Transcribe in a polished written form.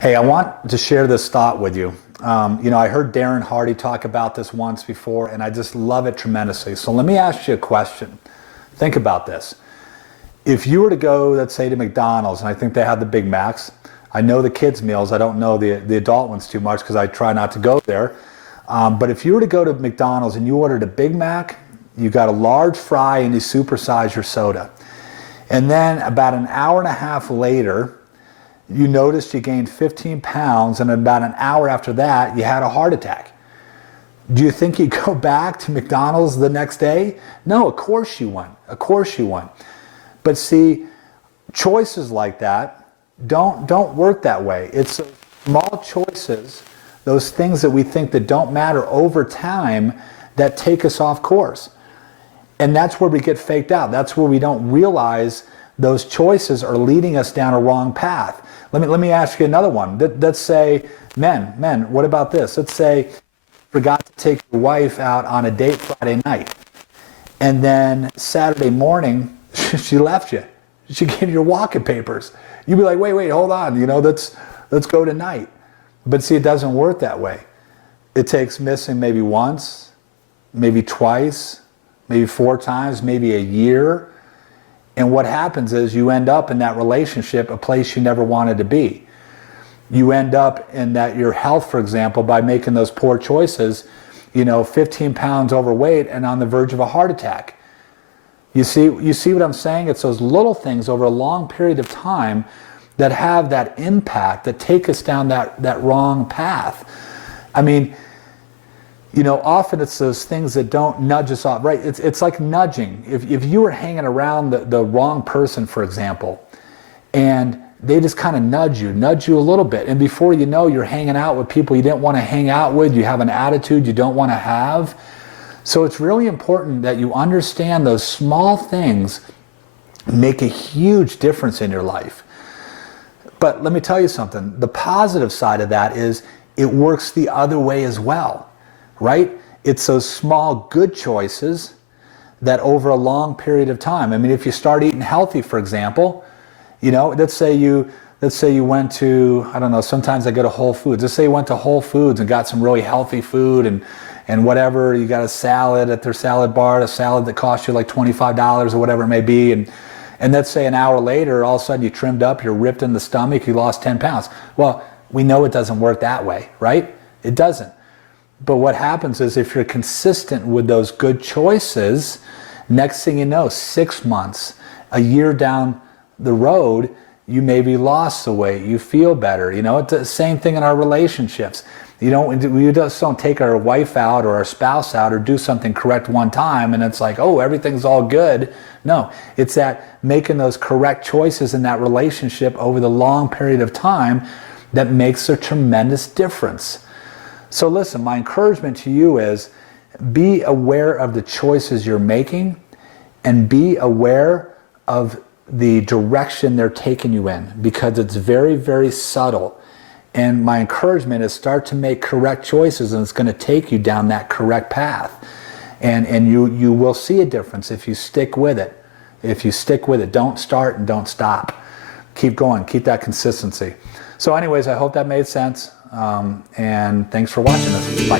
Hey, I want to share this thought with you. I heard Darren Hardy talk about this once before, and I just love it tremendously. So let me ask you a question. Think about this. If you were to go, let's say, to McDonald's, and I think they have the Big Macs. I know the kids' meals. I don't know the adult ones too much because I try not to go there. But if you were to go to McDonald's and you ordered a Big Mac, you got a large fry and you supersize your soda. And then about an hour and a half later, you noticed you gained 15 pounds, and about an hour after that, you had a heart attack. Do you think you'd go back to McDonald's the next day? No, of course you wouldn't. Of course you wouldn't. But see, choices like that don't work that way. It's those small choices, those things that we think that don't matter over time that take us off course. And that's where we get faked out. That's where we don't realize those choices are leading us down a wrong path. Let me ask you another one. Let's say, men, what about this? Let's say you forgot to take your wife out on a date Friday night, and then Saturday morning she left you. She gave you your walking papers. You'd be like, wait, hold on. Let's go tonight. But see, it doesn't work that way. It takes missing maybe once, maybe twice, maybe 4 times, maybe a year. And what happens is you end up in that relationship a place you never wanted to be. You end up in that your health, for example, by making those poor choices, 15 pounds overweight and on the verge of a heart attack. You see what I'm saying? It's those little things over a long period of time that have that impact, that take us down that wrong path. I mean, often it's those things that don't nudge us off, right? It's like nudging. If you were hanging around the wrong person, for example, and they just kind of nudge you a little bit, and before you know, you're hanging out with people you didn't want to hang out with, you have an attitude you don't want to have. So it's really important that you understand those small things make a huge difference in your life. But let me tell you something. The positive side of that is it works the other way as well, right? It's those small good choices that over a long period of time. I mean, if you start eating healthy, for example, let's say you went to, I don't know, sometimes I go to Whole Foods. Let's say you went to Whole Foods and got some really healthy food and whatever, you got a salad at their salad bar, a salad that cost you like $25 or whatever it may be, and let's say an hour later, all of a sudden you trimmed up, you're ripped in the stomach, you lost 10 pounds. Well, we know it doesn't work that way, right? It doesn't. But what happens is if you're consistent with those good choices, next thing you know, 6 months, a year down the road, you maybe lost the weight, you feel better. It's the same thing in our relationships. We just don't take our wife out or our spouse out or do something correct one time and it's like, oh, everything's all good. No, it's that making those correct choices in that relationship over the long period of time that makes a tremendous difference. So listen, my encouragement to you is be aware of the choices you're making and be aware of the direction they're taking you in, because it's very, very subtle. And my encouragement is start to make correct choices, and it's going to take you down that correct path. And you will see a difference if you stick with it. If you stick with it, don't start and don't stop. Keep going, keep that consistency. So anyways, I hope that made sense. And thanks for watching this. Bye.